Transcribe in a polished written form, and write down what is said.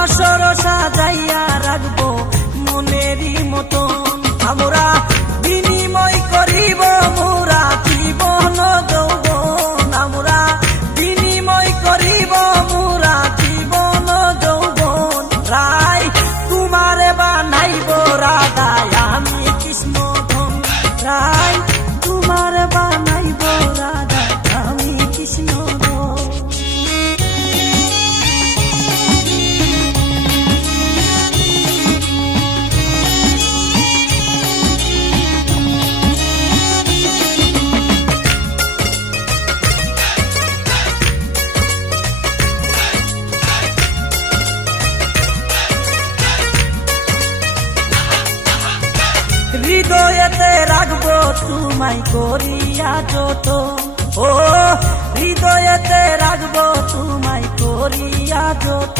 বাসর সাজাইয়া রাখবো মনেরই মতন। আমরা বিনিময় করিব মোরা জীবন যৌবন, আমরা বিনিময় করিব মোরা জীবন যৌবন। রাই তোমারে বানাইব রাধায় আমি কৃষ্ণ ধন, রাই তোমারে বানাইব রাধায় আমি কৃষ্ণ ধন। হৃদয়েতে রাখবো তোমায় করিয়া যত, ও হৃদয়েতে রাখবো তোমায় করিয়া যত।